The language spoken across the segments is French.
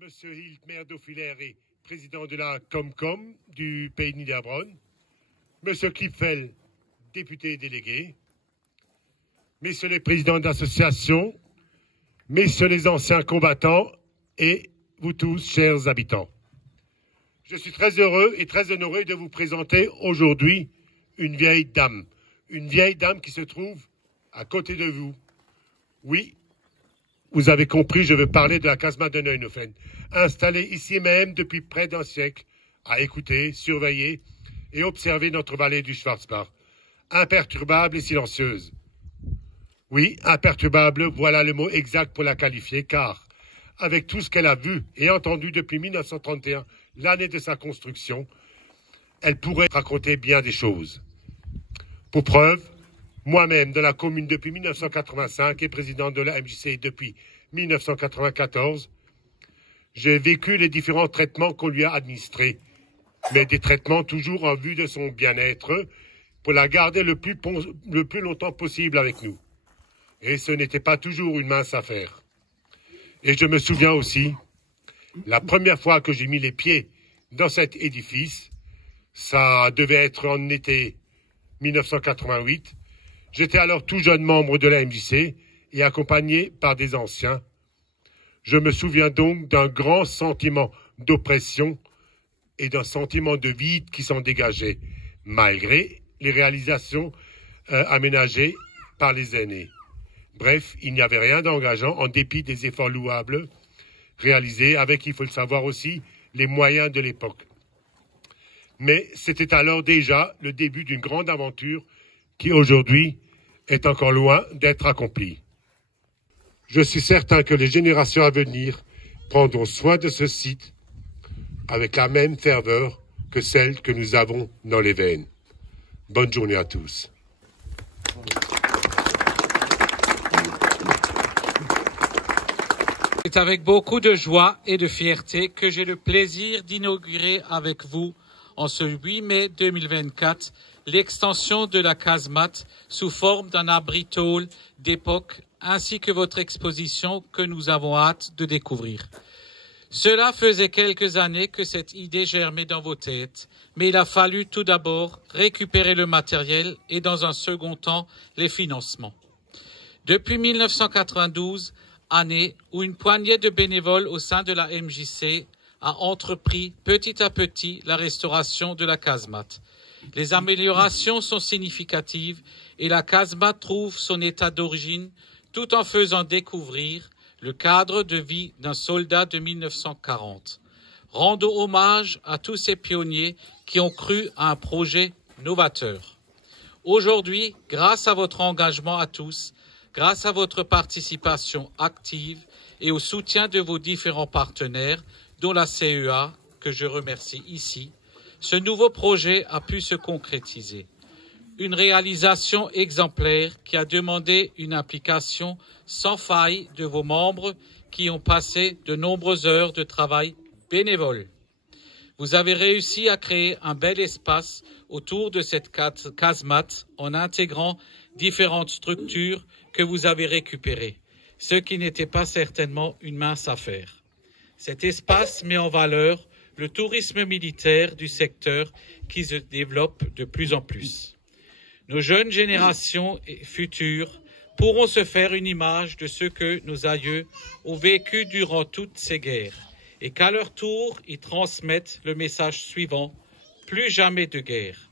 Monsieur Hilt, maire d'Offilaire et président de la Comcom du pays de Niederbronn, Monsieur Klipfel, député délégué, Messieurs les présidents d'associations, Messieurs les anciens combattants et vous tous, chers habitants. Je suis très heureux et très honoré de vous présenter aujourd'hui une vieille dame qui se trouve à côté de vous. Oui, vous avez compris, je veux parler de la casemate de Neuenhofen, installée ici même depuis près d'un siècle, à écouter, surveiller et observer notre vallée du Schwarzbach, imperturbable et silencieuse. Oui, imperturbable, voilà le mot exact pour la qualifier, car, avec tout ce qu'elle a vu et entendu depuis 1931, l'année de sa construction, elle pourrait raconter bien des choses. Pour preuve, moi-même, de la commune depuis 1985 et président de la MJC depuis 1994, j'ai vécu les différents traitements qu'on lui a administrés, mais des traitements toujours en vue de son bien-être, pour la garder le plus longtemps possible avec nous. Et ce n'était pas toujours une mince affaire. Et je me souviens aussi, la première fois que j'ai mis les pieds dans cet édifice, ça devait être en été 1988, j'étais alors tout jeune membre de la MJC et accompagné par des anciens. Je me souviens donc d'un grand sentiment d'oppression et d'un sentiment de vide qui s'en dégageait, malgré les réalisations aménagées par les aînés. Bref, il n'y avait rien d'engageant en dépit des efforts louables réalisés avec, il faut le savoir aussi, les moyens de l'époque. Mais c'était alors déjà le début d'une grande aventure qui aujourd'hui est encore loin d'être accomplie. Je suis certain que les générations à venir prendront soin de ce site avec la même ferveur que celle que nous avons dans les veines. Bonne journée à tous. C'est avec beaucoup de joie et de fierté que j'ai le plaisir d'inaugurer avec vous, en ce 8 mai 2024, l'extension de la casemate sous forme d'un abri tôle d'époque, ainsi que votre exposition que nous avons hâte de découvrir. Cela faisait quelques années que cette idée germait dans vos têtes, mais il a fallu tout d'abord récupérer le matériel et dans un second temps les financements. Depuis 1992, année où une poignée de bénévoles au sein de la MJC a entrepris petit à petit la restauration de la casemate. Les améliorations sont significatives et la casemate trouve son état d'origine tout en faisant découvrir le cadre de vie d'un soldat de 1940. Rendons hommage à tous ces pionniers qui ont cru à un projet novateur. Aujourd'hui, grâce à votre engagement à tous, grâce à votre participation active et au soutien de vos différents partenaires, dont la CEA, que je remercie ici, ce nouveau projet a pu se concrétiser. Une réalisation exemplaire qui a demandé une implication sans faille de vos membres qui ont passé de nombreuses heures de travail bénévole. Vous avez réussi à créer un bel espace autour de cette casemate en intégrant différentes structures que vous avez récupérées, ce qui n'était pas certainement une mince affaire. Cet espace met en valeur le tourisme militaire du secteur qui se développe de plus en plus. Nos jeunes générations et futures pourront se faire une image de ce que nos aïeux ont vécu durant toutes ces guerres et qu'à leur tour, ils transmettent le message suivant, plus jamais de guerre.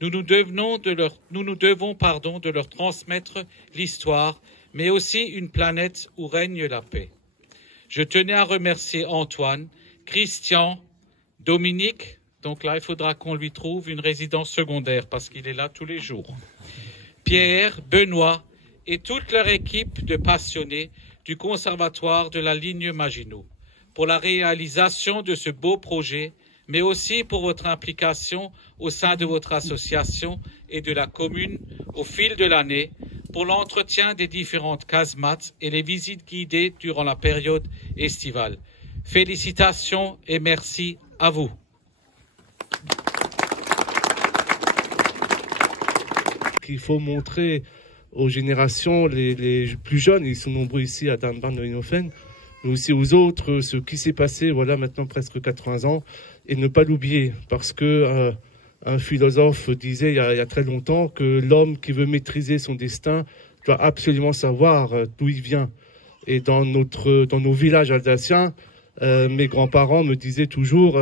Nous nous devons de leur transmettre l'histoire, mais aussi une planète où règne la paix. Je tenais à remercier Antoine, Christian, Dominique, donc là il faudra qu'on lui trouve une résidence secondaire parce qu'il est là tous les jours, Pierre, Benoît et toute leur équipe de passionnés du Conservatoire de la ligne Maginot pour la réalisation de ce beau projet, mais aussi pour votre implication au sein de votre association et de la commune au fil de l'année pour l'entretien des différentes casemates et les visites guidées durant la période estivale. Félicitations et merci à vous. Il faut montrer aux générations les plus jeunes, ils sont nombreux ici à Neuenhofen, mais aussi aux autres, ce qui s'est passé, voilà, maintenant presque 80 ans, et ne pas l'oublier, parce que un philosophe disait il y a très longtemps que l'homme qui veut maîtriser son destin doit absolument savoir d'où il vient. Et dans nos villages alsaciens, mes grands-parents me disaient toujours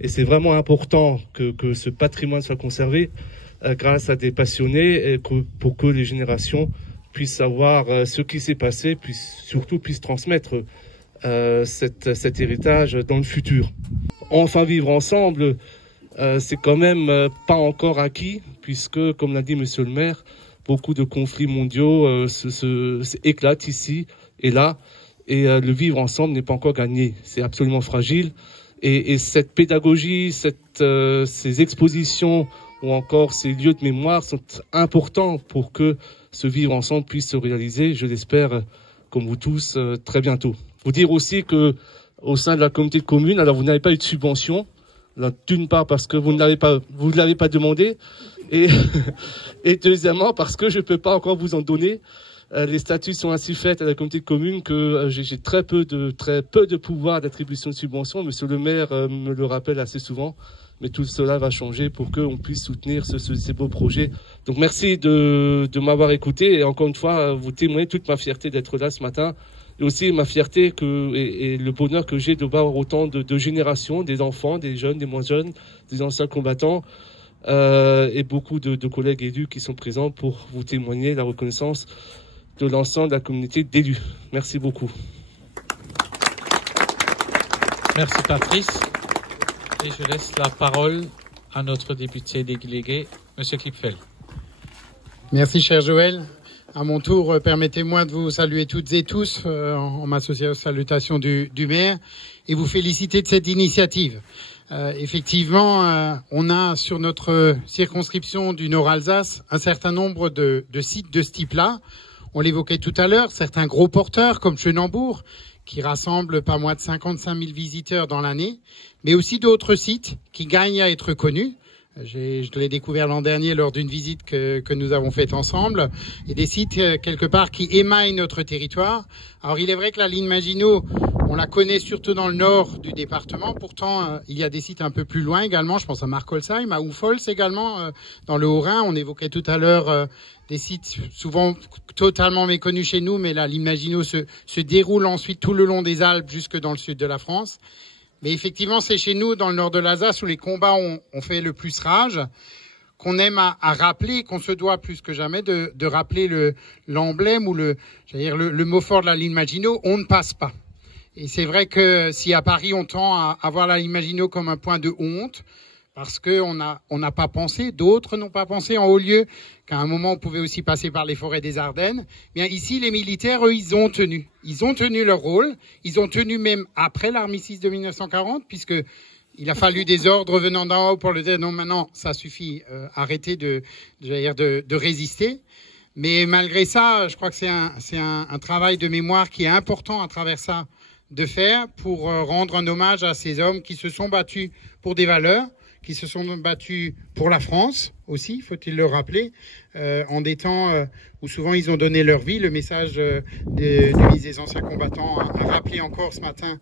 et c'est vraiment important que ce patrimoine soit conservé grâce à des passionnés et pour que les générations puissent savoir ce qui s'est passé, surtout puissent transmettre cet héritage dans le futur. Enfin, vivre ensemble, c'est quand même pas encore acquis, puisque, comme l'a dit Monsieur le maire, beaucoup de conflits mondiaux éclatent ici et là, et le vivre ensemble n'est pas encore gagné. C'est absolument fragile, et cette pédagogie, ces expositions ou encore ces lieux de mémoire sont importants pour que ce vivre ensemble puisse se réaliser, je l'espère, comme vous tous, très bientôt. Vous dire aussi que au sein de la communauté de communes, alors vous n'avez pas eu de subvention, d'une part parce que vous ne l'avez pas demandé, et deuxièmement parce que je ne peux pas encore vous en donner. Les statuts sont ainsi faits à la communauté de communes que j'ai très peu de pouvoir d'attribution de subventions. Monsieur le maire me le rappelle assez souvent, mais tout cela va changer pour qu'on puisse soutenir ces beaux projets. Donc merci de m'avoir écouté, et encore une fois vous témoignez toute ma fierté d'être là ce matin. Et aussi ma fierté et le bonheur que j'ai de voir autant de générations, des enfants, des jeunes, des moins jeunes, des anciens combattants, et beaucoup de collègues élus qui sont présents pour vous témoigner la reconnaissance de l'ensemble de la communauté d'élus. Merci beaucoup. Merci Patrice. Et je laisse la parole à notre député délégué, Monsieur Klipfel. Merci cher Joël. À mon tour, permettez-moi de vous saluer toutes et tous en m'associant aux salutations du maire et vous féliciter de cette initiative. Effectivement, on a sur notre circonscription du Nord-Alsace un certain nombre de sites de ce type-là. On l'évoquait tout à l'heure, certains gros porteurs comme Schönenbourg, qui rassemblent pas moins de 55 000 visiteurs dans l'année, mais aussi d'autres sites qui gagnent à être connus. Je l'ai découvert l'an dernier lors d'une visite que nous avons faite ensemble, et des sites quelque part qui émaillent notre territoire. Alors il est vrai que la ligne Maginot, on la connaît surtout dans le nord du département, pourtant il y a des sites un peu plus loin également, je pense à Markolsheim, à Uffholz également, dans le Haut-Rhin. On évoquait tout à l'heure des sites souvent totalement méconnus chez nous, mais la ligne Maginot se déroule ensuite tout le long des Alpes jusque dans le sud de la France. Mais effectivement, c'est chez nous, dans le nord de l'Alsace, où les combats ont fait le plus rage, qu'on aime à rappeler, qu'on se doit plus que jamais de rappeler l'emblème ou le mot fort de la ligne Maginot, on ne passe pas. Et c'est vrai que si à Paris on tend à voir la ligne Maginot comme un point de honte, parce qu'on n'a pas pensé, d'autres n'ont pas pensé en haut lieu qu'à un moment on pouvait aussi passer par les forêts des Ardennes. Bien ici, les militaires, eux, ils ont tenu leur rôle. Ils ont tenu même après l'armistice de 1940, puisque il a fallu des ordres venant d'en haut pour le dire non, maintenant ça suffit, arrêtez de résister. Mais malgré ça, je crois que c'est un travail de mémoire qui est important à travers ça de faire pour rendre un hommage à ces hommes qui se sont battus pour des valeurs, qui se sont battus pour la France aussi, faut-il le rappeler, en des temps où souvent ils ont donné leur vie. Le message des anciens combattants a rappelé encore ce matin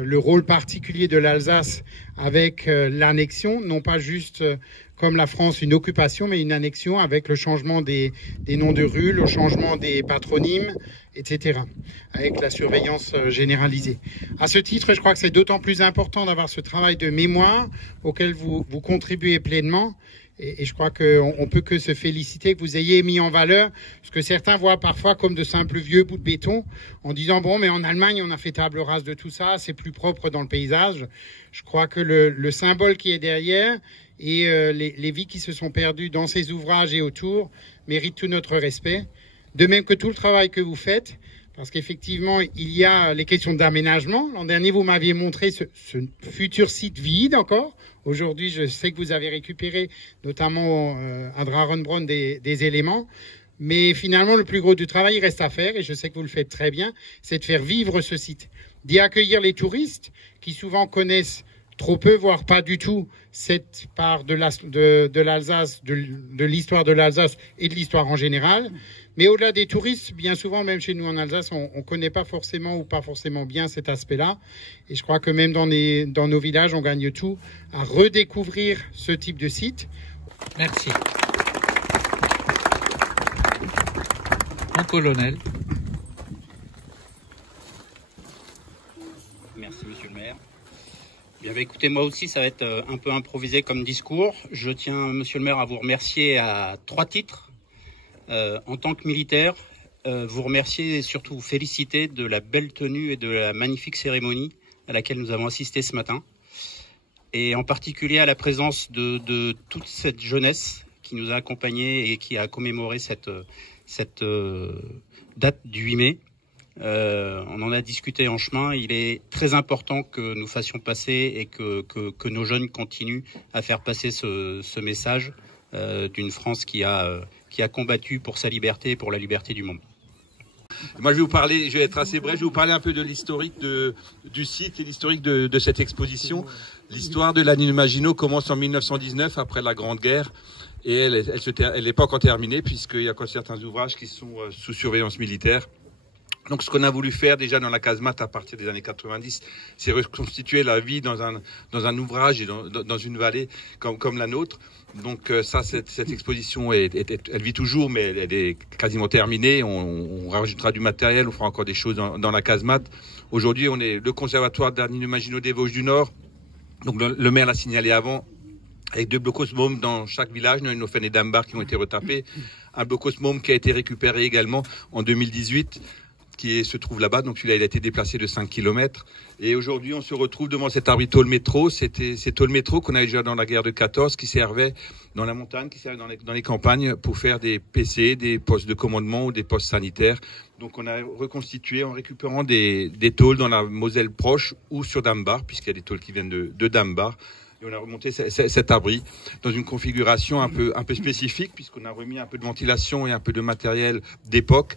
le rôle particulier de l'Alsace avec l'annexion, non pas juste comme la France une occupation, mais une annexion avec le changement des noms de rues, le changement des patronymes, etc., avec la surveillance généralisée. À ce titre, je crois que c'est d'autant plus important d'avoir ce travail de mémoire auquel vous contribuez pleinement. Et je crois qu'on peut que se féliciter que vous ayez mis en valeur ce que certains voient parfois comme de simples vieux bouts de béton, en disant bon, mais en Allemagne on a fait table rase de tout ça, c'est plus propre dans le paysage. Je crois que le symbole qui est derrière et les vies qui se sont perdues dans ces ouvrages et autour méritent tout notre respect, de même que tout le travail que vous faites. Parce qu'effectivement, il y a les questions d'aménagement. L'an dernier, vous m'aviez montré ce futur site vide encore. Aujourd'hui, je sais que vous avez récupéré, notamment à Drarenbronn, des éléments. Mais finalement, le plus gros du travail reste à faire, et je sais que vous le faites très bien, c'est de faire vivre ce site, d'y accueillir les touristes qui souvent connaissent trop peu, voire pas du tout, cette part de l'Alsace, de l'histoire de l'Alsace et de l'histoire en général. Mais au-delà des touristes, bien souvent, même chez nous en Alsace, on connaît pas forcément ou pas forcément bien cet aspect-là. Et je crois que même dans nos villages, on gagne tout à redécouvrir ce type de site. Merci. Mon colonel. Merci, monsieur le maire. Bien, écoutez, moi aussi, ça va être un peu improvisé comme discours. Je tiens, monsieur le maire, à vous remercier à 3 titres. En tant que militaire, vous remercier et surtout vous féliciter de la belle tenue et de la magnifique cérémonie à laquelle nous avons assisté ce matin. Et en particulier à la présence de toute cette jeunesse qui nous a accompagnés et qui a commémoré cette date du 8 mai. On en a discuté en chemin. Il est très important que nous fassions passer et que nos jeunes continuent à faire passer ce message d'une France qui a combattu pour sa liberté et pour la liberté du monde. Moi, je vais être assez bref, je vais vous parler un peu de l'historique du site et l'historique de cette exposition. L'histoire de la Nino Maginot commence en 1919, après la Grande Guerre, et elle n'est pas encore terminée, puisqu'il y a encore certains ouvrages qui sont sous surveillance militaire. Donc, ce qu'on a voulu faire déjà dans la casemate à partir des années 90, c'est reconstituer la vie dans un ouvrage et dans une vallée comme la nôtre. Donc cette exposition, elle vit toujours, mais elle est quasiment terminée. On rajoutera du matériel, on fera encore des choses dans la casemate. Aujourd'hui, on est le conservatoire de la Nino Maginot des Vosges du Nord. Donc le maire l'a signalé avant, avec 2 blocs osmomes dans chaque village. Nous avons fait des dambars qui ont été retapés. Un bloc osmome qui a été récupéré également en 2018. Qui se trouve là-bas, donc celui-là il a été déplacé de 5 km. Et aujourd'hui on se retrouve devant cet abri tôle métro. C'était ces tôles métro qu'on avait déjà dans la guerre de 14, qui servait dans la montagne, qui servait dans les campagnes pour faire des PC, des postes de commandement ou des postes sanitaires. Donc on a reconstitué en récupérant des tôles dans la Moselle proche ou sur Dambar, puisqu'il y a des tôles qui viennent de Dambar. Et on a remonté cet abri dans une configuration un peu spécifique, puisqu'on a remis un peu de ventilation et un peu de matériel d'époque.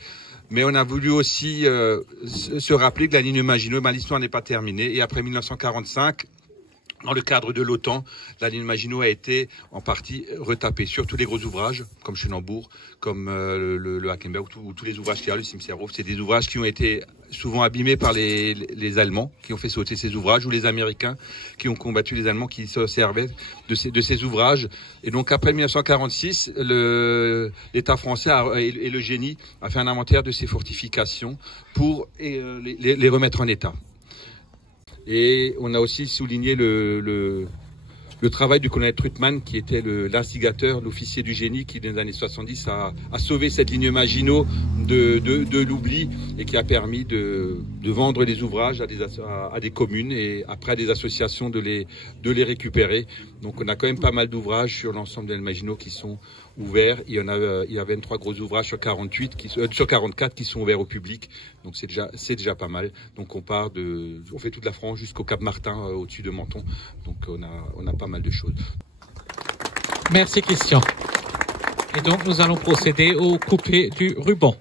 Mais on a voulu aussi se rappeler que la Nino Maginot, l'histoire n'est pas terminée. Et après 1945, dans le cadre de l'OTAN, la Nino Maginot a été en partie retapée sur tous les gros ouvrages, comme Schönenbourg, comme le Hackenberg, ou tous les ouvrages qu'il y a, le Simserhof. C'est des ouvrages qui ont été souvent abîmés par les Allemands, qui ont fait sauter ces ouvrages, ou les Américains, qui ont combattu les Allemands, qui se servaient de ces ouvrages. Et donc après 1946, l'État français et le génie a fait un inventaire de ces fortifications pour les remettre en état. Et on a aussi souligné le travail du colonel Trutmann, qui était l'instigateur, l'officier du génie, qui dans les années 70 a sauvé cette ligne Maginot de l'oubli, et qui a permis de vendre les ouvrages à des communes et après à des associations de les récupérer. Donc on a quand même pas mal d'ouvrages sur l'ensemble de la Maginot qui sont ouverts. Il y a 23 gros ouvrages sur 44 qui sont ouverts au public. Donc c'est déjà pas mal. Donc on fait toute la France jusqu'au Cap Martin au-dessus de Menton. Donc on a pas mal de choses. Merci Christian. Et donc nous allons procéder au coupé du ruban.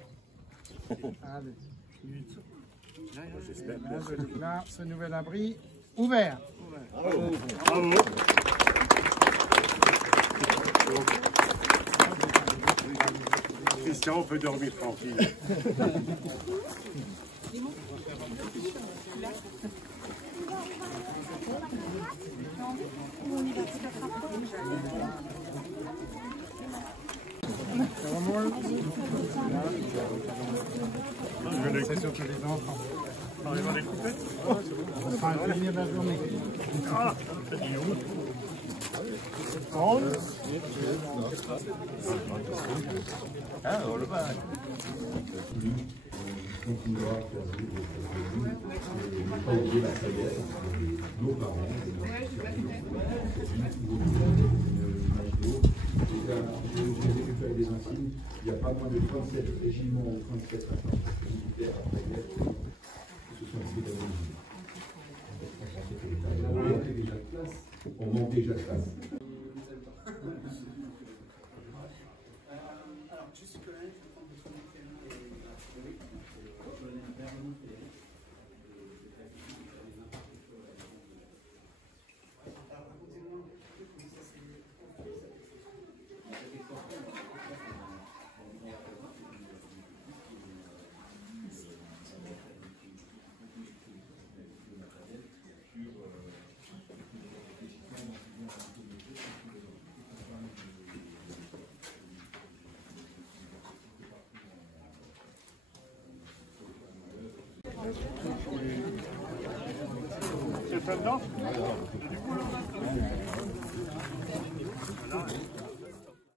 Là, ce nouvel abri ouvert. Bravo. Bravo. Christian, on peut dormir tranquille. C'est surtout les enfants. On va les couper. Enfin, le souvenir de la journée. Ah, c'est du haut. Il y a pas moins de 37 régiments ou 37 militaires après guerre qui se sont inscrits dans le régime. On manque déjà de place. Maintenant,